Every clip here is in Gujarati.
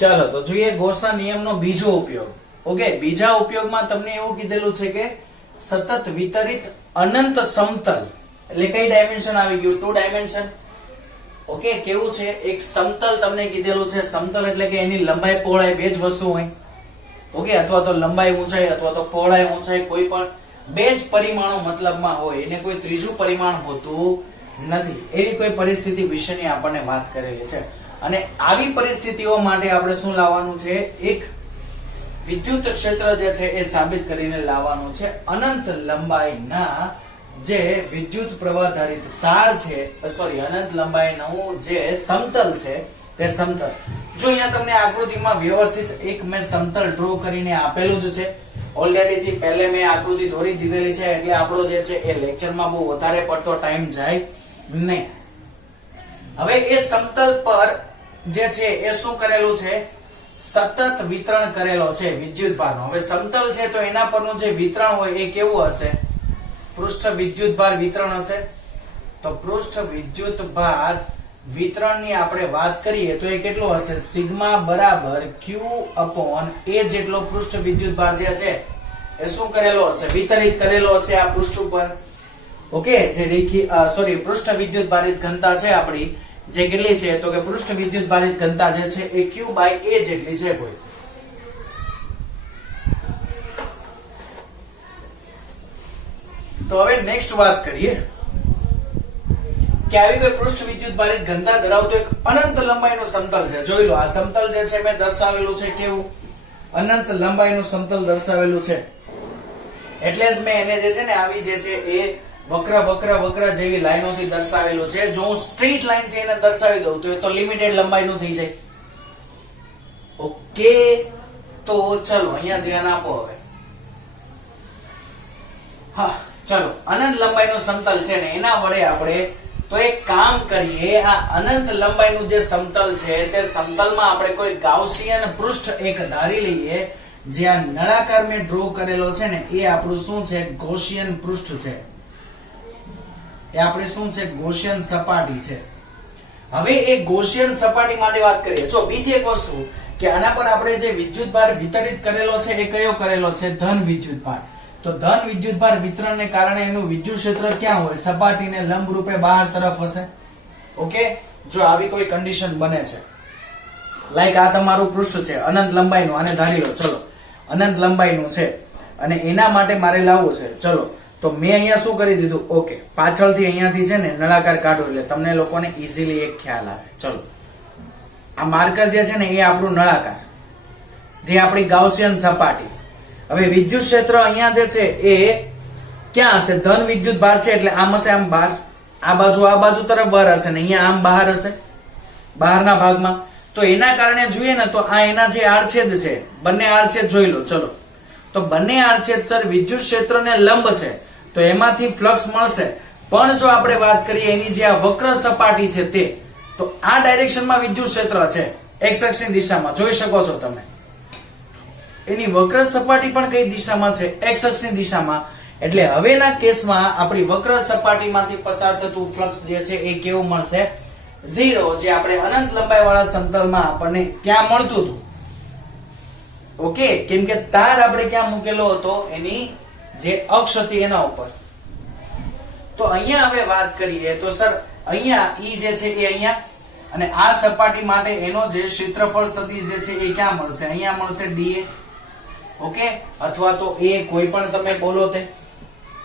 ચાલો તો જોઈએ ગોસના નિયમનો બીજો ઉપયોગ. ઓકે, બીજા ઉપયોગમાં તમને એવું કીધેલું છે કે સતત વિતરિત અનંત સમતલ એટલે કઈ ડાયમેન્શન આવી ગયું? 2 ડાયમેન્શન. ઓકે, કેવું છે? એક સમતલ તમને કીધેલું છે. સમતલ એટલે કે એની લંબાઈ પહોળાઈ બે જ વસ્તુ હોય. ઓકે, અથવા તો લંબાઈ ઊંચાઈ અથવા તો પહોળાઈ ઊંચાઈ કોઈ પણ બે જ પરિમાણો મતલબમાં હોય, એને કોઈ ત્રીજું પરિમાણ હોતું નથી. એવી કોઈ પરિસ્થિતિ વિશેની આપણને વાત કરેલી છે. અને આવી પરિસ્થિતિઓ માટે આપણે શું લાવવાનું છે? એક વિદ્યુત ક્ષેત્ર જે છે એ સાબિત કરીને લાવવાનું છે. અનંત લંબાઈના જે વિદ્યુત પ્રવાહધારિત તાર છે, સોરી, અનંત લંબાઈનું જે સમતલ છે તે સમતલ. જો અહીંયા તમને આકૃતિમાં વ્યવસ્થિત એક મેં સમતલ ડ્રો કરીને આપેલું જ છે. ઓલરેડી થી પહેલે મેં આકૃતિ દોરી દીધેલી છે, એટલે આપણો જે છે એ લેક્ચરમાં બહુ વધારે પડતો ટાઈમ જાય નહીં. હવે એ સમતલ પર જે છે એ શું કરેલું છે? સતત વિતરણ કરેલો છે વિદ્યુતભારનો. હવે સમતલ છે તો એના પરનું જે વિતરણ હોય એ કેવું હશે? પૃષ્ઠ વિદ્યુતભાર વિતરણ હશે. તો પૃષ્ઠ વિદ્યુતભાર વિતરણની આપણે વાત કરીએ તો એ કેટલું હશે? સિગ્મા બરાબર Q અપોન A જેટલો પૃષ્ઠ વિદ્યુતભાર જે છે એ શું કરેલો હશે? વિતરિત કરેલો હશે આ પૃષ્ઠ ઉપર. ઓકે, જે પૃષ્ઠ વિદ્યુતભારિત ઘનતા છે આપણી, જે કેટલી છે? તો કે પૃષ્ઠ વિદ્યુતભારિત ઘનતા જે છે એ Q બાય A જેટલી છે કોઈ. તો હવે નેક્સ્ટ વાત કરીએ કે આવી કોઈ પૃષ્ઠ વિદ્યુતભારિત ઘનતા ધરાવતો એક અનંત લંબાઈનું સમતલ છે. જોઈ લો, આ સમતલ જે છે મેં દર્શાવેલું છે કેવું? અનંત લંબાઈનું સમતલ દર્શાવેલું છે. એટલે જ મેં એને જે છે ને આવી જે છે એ વક્ર વક્ર વક્ર જેવી લાઈનોથી દર્શાવેલું છે. જો હું સ્ટ્રેટ લાઈન થી એને દર્શાવી દઉં તો એ તો લિમિટેડ લંબાઈનું થઈ જાય. ઓકે, તો ચલો અહીંયા ધ્યાન આપો હવે. હા, ચલો, અનંત લંબાઈનું સમતલ છે ને એના વડે આપણે તો એક કામ કરીએ. આ અનંત લંબાઈનું જે સમતલ છે તે સમતલમાં આપણે કોઈ ગાઉસિયન પૃષ્ઠ એક ધારી લઈએ. જે આ નળાકાર મેં ડ્રો કરેલો છે ને એ આપણું શું છે? ગૌસિયન પૃષ્ઠ છે. એ આપણે શું છે? ગૌસિયન સપાટી છે. હવે એ ગૌસિયન સપાટી માટે વાત કરીએ. જો બીજી એક વસ્તુ કે આના પર આપણે જે વિદ્યુતભાર વિતરિત કરેલો છે એ કયો કરેલો છે? ધન વિદ્યુતભાર. તો ધન વિદ્યુતભાર વિતરણને કારણે એનું વિદ્યુત ક્ષેત્ર ક્યાં હોય? સપાટીને લંબ રૂપે બહાર તરફ હશે. ઓકે, જો આવી કોઈ કન્ડિશન બને છે, લાઈક આ તમારું પૃષ્ઠ છે અનંત લંબાઈનું, આને ધારી લો. ચલો, અનંત લંબાઈનું છે અને એના માટે મારે લાવવું છે. ચલો, તો મેં અહીંયા શું કરી દીધું? ઓકે, પાછળથી અહીંયાથી છે ને નળાકાર કાઢો એટલે તમને લોકોને ઈઝીલી એક ખ્યાલ આવે. ચલો, આ માર્કર જે છે ને એ આપણું નળાકાર, જે આપણી ગાઉસિયન સપાટી. હવે વિદ્યુત ક્ષેત્ર અહીંયા જે છે એ ક્યાં હશે? ધન વિદ્યુત ભાર છે એટલે આમ હશે, આમ બહાર. આ બાજુ તરફ બહાર હશે ને અહીંયા આમ બહાર હશે, બહારના ભાગમાં. તો એના કારણે જોઈએ ને તો આ એના જે આડછેદ છે, બંને આડછેદ જોઈ લો. ચલો, તો બંને આડછેદ સર વિદ્યુત ક્ષેત્રને લંબ છે તો એમાંથી ફ્લક્સ મળશે. પણ જો આપણે વાત કરીએ એની જે આ વક્ર સપાટી છે તે, તો આ ડાયરેક્શનમાં વિદ્યુત ક્ષેત્ર છે x અક્ષની દિશામાં, જોઈ શકો છો તમે. એની વક્ર સપાટી પણ કઈ દિશામાં છે? x અક્ષની દિશામાં. એટલે હવેના કેસમાં આપણી વક્ર સપાટીમાંથી પસાર થતું ફ્લક્સ જે છે એ કેવું મળશે? 0, જે આપણે અનંત લંબાઈ વાળા સમતલમાં આપણને ક્યાં મળતું હતું. ઓકે, કેમ કે તાર આપણે ક્યાં મૂકેલો હતો? એની જે અક્ષ હતી એના ઉપર. તો અહીંયા હવે વાત કરીએ તો સર અહીંયા ઈ જે છે એ અહીંયા, અને આ સપાટી માટે એનો જે ક્ષેત્રફળ સદિશ જે છે એ ક્યાં મળશે? અહીંયા મળશે dA. ઓકે, અથવા તો એ કોઈ પણ તમે બોલો તે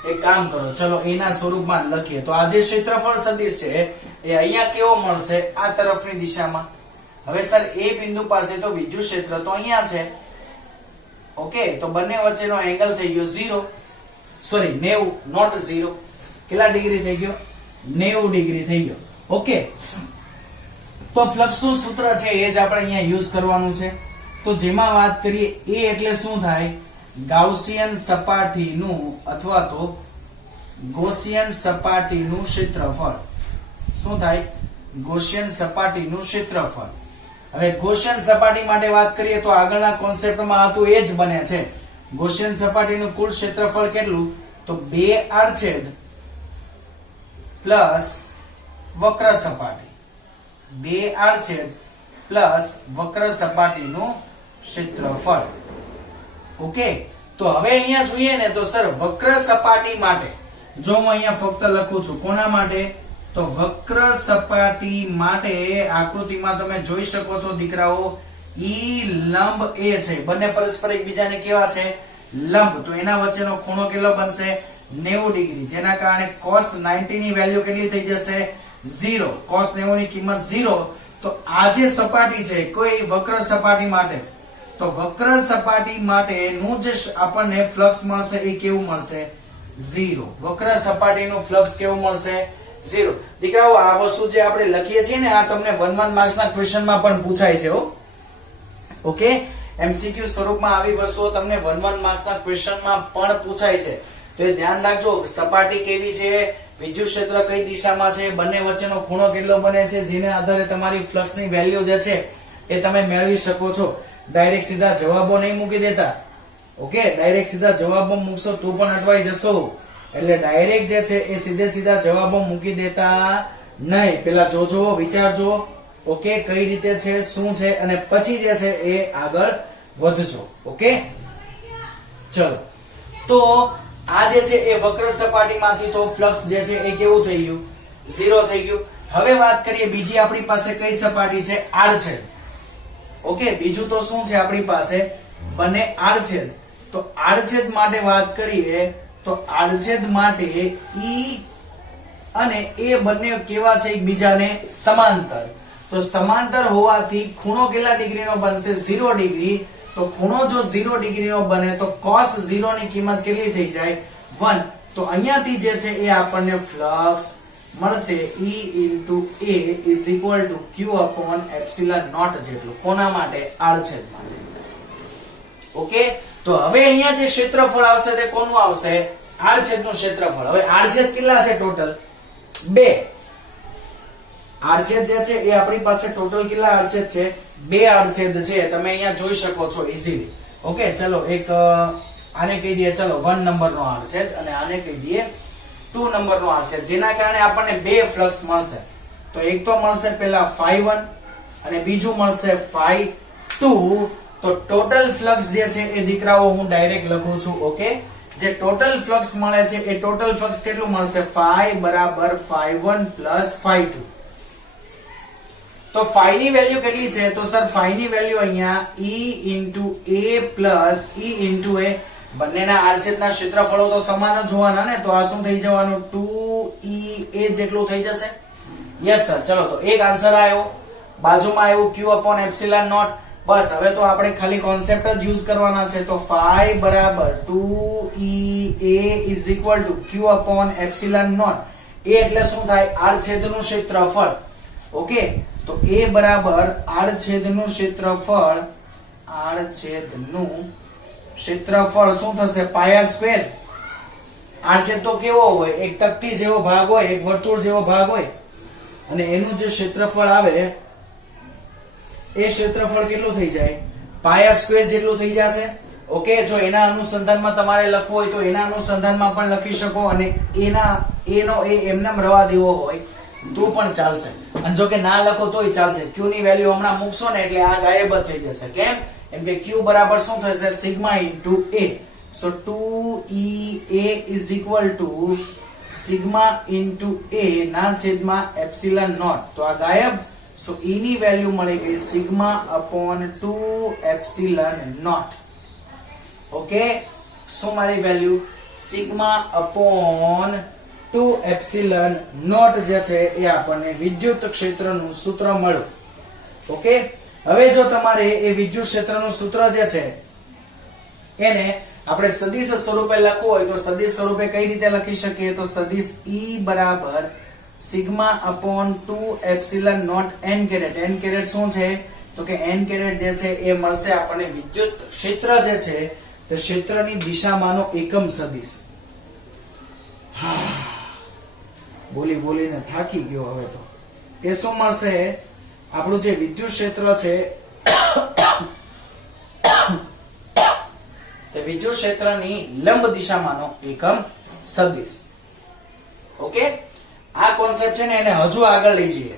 એક કામ કરો. ચલો, એના સ્વરૂપમાં લખીએ તો આ જે ક્ષેત્રફળ સદિશ છે એ અહીંયા કેવો મળશે? આ તરફની દિશામાં. હવે સર એ બિંદુ પાસે તો વિદ્યુત ક્ષેત્ર તો અહીંયા છે. ઓકે, તો બંને વચ્ચેનો એંગલ થઈ ગયો 0, સોરી 90, નોટ 0. કેટલા ડિગ્રી થઈ ગયો? 90 ડિગ્રી થઈ ગયો. ઓકે, તો ફ્લક્સનું સૂત્ર છે એ જ આપણે અહીંયા યુઝ કરવાનું છે. તો જેમાં વાત કરીએ એ એટલે શું થાય? ગાઉસિયન સપાટીનું અથવા તો ગૌસિયન સપાટીનું ક્ષેત્રફળ. શું થાય? ગૌસિયન સપાટીનું ક્ષેત્રફળ. હવે ગૌસિયન સપાટી માટે વાત કરીએ તો આગળના કોન્સેપ્ટમાં હતું એ જ બને છે. ગૌસિયન સપાટીનું કુલ ક્ષેત્રફળ કેટલું? તો 2 આડછેદ પ્લસ વક્ર સપાટી. 2 આડછેદ પ્લસ વક્ર સપાટીનું ક્ષેત્રફળ. ઓકે, તો હવે અહીંયા જોઈએ ને તો સર વક્ર સપાટી માટે જો હું અહીંયા ફક્ત લખું છું કોના માટે, તો વક્ર સપાટી માટે આકૃતિમાં તમે જોઈ શકો છો દીકરાઓ, ઈ લંબ એ છે, બંને પરસ્પર એકબીજાને કેવા છે, લંબ. તો એના વચ્ચેનો ખૂણો કેટલો બનશે, 90 ડિગ્રી, જેના કારણે cos 90 ની વેલ્યુ કેટલી થઈ જશે, 0. cos 90 ની કિંમત 0. તો આ જે સપાટી છે કોઈ વક્ર સપાટી માટે, તો વક્ર સપાટી માટેનું જે આપણને ફ્લક્સ મળશે એ કેવું મળશે, 0. વક્ર સપાટીનું ફ્લક્સ કેવું મળશે, 0. દીકરાઓ આ વસ્તુ જે આપણે લખીએ છીએ ને આ તમને 1 માર્ક્સ ના ક્વેશ્ચનમાં પણ પૂછાય છે. ઓકે, એમસીક્યુ સ્વરૂપમાં આવી વસ્તુઓ તમને 1 માર્ક્સ ના ક્વેશ્ચનમાં પણ પૂછાય છે. તો એ ધ્યાન રાખજો, સપાટી કેવી છે, વિદ્યુત ક્ષેત્ર કઈ દિશામાં છે, બંને વચ્ચેનો ખૂણો કેટલો બને છે, જેના આધારે તમારી ફ્લક્સની વેલ્યુ જે છે એ તમે મેળવી શકો છો. ડાયરેક્ટ સીધા જવાબો નહીં મૂકી દેતા. ઓકે, ડાયરેક્ટ સીધા જવાબો મૂકશો તો પણ અટવાઈ જશો. એટલે ડાયરેક્ટ જે છે એ સીધે સીધા જવાબો મૂકી દેતા નહીં, પેલા જોજો, વિચારજો. ઓકે, કઈ રીતે છે, શું છે, અને પછી જે છે એ આગળ વધજો. ઓકે, ચલો. તો આ જે છે એ વક્ર સપાટીમાંથી તો ફ્લક્સ જે છે એ કેવું થઈ ગયું, 0 થઈ ગયું. હવે વાત કરીએ બીજી આપણી પાસે કઈ સપાટી છે, આડછેદ. ઓકે, બીજું તો શું છે આપણી પાસે, બંને આડછેદ. તો આડછેદ માટે વાત કરીએ તો આડછેદ માટે ઈ અને એ બંને કેવા છે, એકબીજાને સમાંતર. તો સમાંતર હોવાથી ખૂણો કેટલા ડિગ્રીનો બનશે, 0 ડિગ્રી. તો ખૂણો જો 0 ડિગ્રીનો બને તો cos 0 ની કિંમત કેટલી થઈ જાય, 1. તો અહીંયાથી જે છે એ આપણને ફ્લક્સ મળશે E into A is equal to Q upon epsilon naught જેટલું. કોના માટે, આડછેદ માટે. ઓકે, તો હવે અહીંયા જે ક્ષેત્રફળ આવશે તે કોનું આવશે, આડછેદનું ક્ષેત્રફળ. હવે આડછેદ કેટલા છે ટોટલ, 2. આડછેદ જે છે એ આપણી પાસે ટોટલ કેટલા આડછેદ છે, 2 આડછેદ છે. તમે અહીંયા જોઈ શકો છો ઈઝીલી. ઓકે, ચલો એક આને કહી દઈએ, ચલો 1 નંબરનો આડછેદ અને આને કહી દઈએ 2 નંબરનો આડછેદ, જેના કારણે આપણને 2 ફ્લક્સ મળશે. તો એક તો મળશે પેલા φ1 અને બીજું મળશે φ2. તો ટોટલ ફ્લક્સ જે છે એ દીકરાઓ હું ડાયરેક્ટ લખું છું. ઓકે, જે ટોટલ ફ્લક્સ મળે છે એ ટોટલ ફ્લક્સ કેટલું મળશે, φ બરાબર φ1 પ્લસ φ2. તો φ ની વેલ્યુ કેટલી છે, તો સર φ ની વેલ્યુ અહીંયા E into A plus E into A. બંનેના આડછેદના ક્ષેત્રફળો તો સમાન જ હોવાના ને, તો આ શું થઈ જવાનું, 2EA જેટલું થઈ જશે. Yes sir. ચલો, તો એક આન્સર આવ્યો, બાજુમાં આવ્યું Q upon epsilon naught. બસ હવે તો આપણે ખાલી કોન્સેપ્ટ જ યુઝ કરવાના છે. તો φ બરાબર 2EA is equal to Q upon epsilon naught. એ એટલે શું થાય, આડછેદનું ક્ષેત્રફળ. ઓકે, તો A બરાબર આડછેદનું ક્ષેત્રફળ, આડછેદનું ક્ષેત્રફળ શું થશે, પાયર સ્ક્વેર. આડછેદ તો કેવો હોય, એક તકતી જેવો ભાગ હોય, એક વર્તુળ જેવો ભાગ હોય, અને એનું જે ક્ષેત્રફળ આવે એ ક્ષેત્રફળ કેટલું થઈ જાય, પાયર સ્ક્વેર જેટલું થઈ જશે. ઓકે, જો એના અનુસંધાનમાં તમારે લખવું હોય તો એના અનુસંધાનમાં પણ લખી શકો, અને એનો એ એમનેમ રવા દેવો હોય તો પણ ચાલશે. અને જો કે ના લખો તોય ચાલશે. Q ની વેલ્યુ હમણાં મૂકશો ને એટલે આ ગાયબ જ થઈ જશે. કેમ, એમ કે Q બરાબર શું થશે, sigma into A. So 2EA is equal to sigma into A ના છેદમાં એપ્સિલન નોટ. તો આ ગાયબ. સો E ની વેલ્યુ મળી ગઈ sigma upon 2 epsilon naught. Okay, શું મારી value, sigma upon 2 epsilon naught જે છે એ આપણને વિદ્યુત ક્ષેત્રનું સૂત્ર મળ્યું. ઓકે, હવે જો તમારે એ વિદ્યુત ક્ષેત્રનું સૂત્ર જે છે એને આપણે સદિશ સ્વરૂપે લખવું હોય તો સદિશ સ્વરૂપે કઈ રીતે લખી શકીએ, તો સદિશ E બરાબર sigma upon 2 epsilon naught n caret. n caret શું છે, તો કે n કેરેટ જે છે એ મળશે આપણને વિદ્યુત ક્ષેત્ર જે છે તે ક્ષેત્રની દિશામાંનો એકમ સદિશ. બોલી બોલીને થાકી ગયો હવે તો. એ શું મળશે, આપણું જે વિદ્યુત ક્ષેત્ર છે તે વિદ્યુત ક્ષેત્રની લંબ દિશામાંનો એકમ સદિશ. ઓકે, આ કોન્સેપ્ટ છે ને એને હજુ આગળ લઈ જઈએ.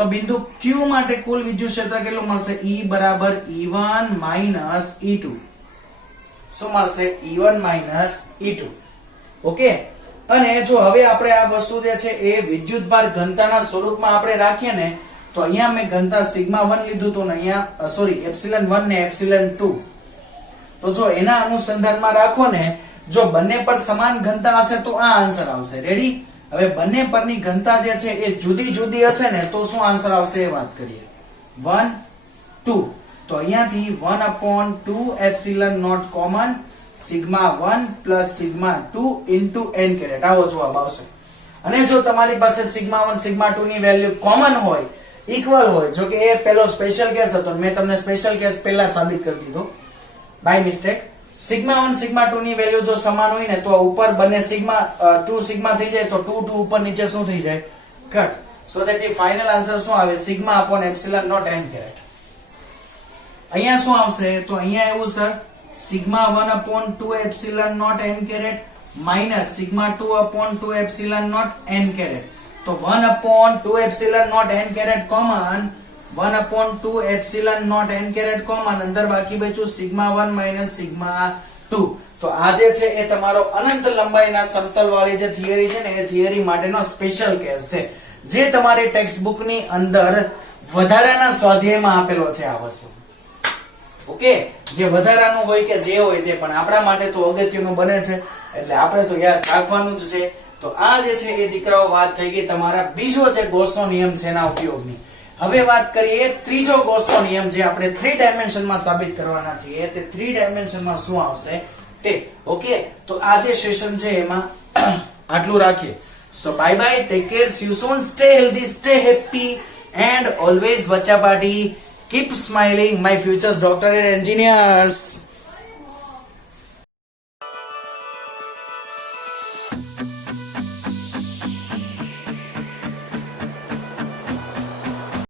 તો બિંદુ Q માટે કુલ વિદ્યુત ક્ષેત્ર કેટલું મળશે? E બરાબર E1 માઇનસ E2. શું મળશે? E1 minus E2. ઓકે. અને જો હવે આપણે આ વસ્તુ જે છે એ વિદ્યુતભાર ઘનતાના સ્વરૂપમાં આપણે રાખીએ ને, તો અહીંયા મેં ઘનતા સિગ્મા 1 લીધું હતું ને અહીંયા સોરી એપ્સિલન 1 ને એપ્સિલન 2. તો જો એના અનુસંધાનમાં રાખો ને, જો બંને પર સમાન ઘનતા હશે તો આ આન્સર આવશે. રેડી? હવે બંને પરની ઘનતા જે છે એ જુદી જુદી હશે ને તો શું આન્સર આવશે એ વાત કરીએ. 1 2 તો અહીંયાથી 1/2 epsilon naught common, sigma 1 plus sigma 2 into n caret આવો જવાબ આવશે. અને જો તમારી પાસે સિગ્મા 1 સિગ્મા 2 ની વેલ્યુ કોમન હોય, ઇક્વલ હોય, જો કે એ પેલો સ્પેશિયલ કેસ હતો, મેં તમને સ્પેશિયલ કેસ પહેલા સાબિત કરી દીધો બાય મિસ્ટેક. સિગ્મા 1 સિગ્મા 2 ની વેલ્યુ જો સમાન હોય ને તો ઉપર બંને સિગ્મા 2 સિગ્મા થઈ જાય તો 2 2 ઉપર નીચે શું થઈ જાય? Cut. So that the final answer શું આવે? Sigma upon epsilon naught n caret. અહીંયા શું આવશે? તો અહીંયા એવું sir sigma 1/2 epsilon naught n caret minus sigma 2/2 epsilon naught n caret. તો 1/2 epsilon naught n caret common, 1/2 epsilon naught n caret common, અંદર બાકી બચ્યું સિગ્મા 1 માઇનસ સિગ્મા 2. તો આ જે છે એ તમારો અનંત લંબાઈના સમતલ વાળી જે થિયરી છે ને એ થિયરી માટેનો સ્પેશિયલ કેસ છે, જે તમારી ટેક્સ્ટ બુક ની અંદર વધારાના સ્વાધ્યાયમાં આપેલો છે આ વસ્તુ. ઓકે, જે વધારાનું હોય કે જે હોય તે પણ આપણા માટે તો અગત્યનું બને છે, એટલે આપણે તો યાદ રાખવાનું જ છે. તો આ જે છે એ દીકરાઓ વાત થઈ ગઈ તમારા બીજો જે ગોસનો નિયમ છે એના ઉપયોગની. હવે વાત કરીએ ત્રીજો ગોસનો નિયમ, જે આપણે 3 ડાયમેન્શનમાં સાબિત કરવાના છીએ. તે 3 ડાયમેન્શનમાં શું આવશે તે. ઓકે, તો આ જે સેશન છે એમાં આટલું રાખીએ. So bye bye, take care, see you soon, stay healthy, stay happy and always વચ્ચા party. Keep smiling, my future doctor and engineers.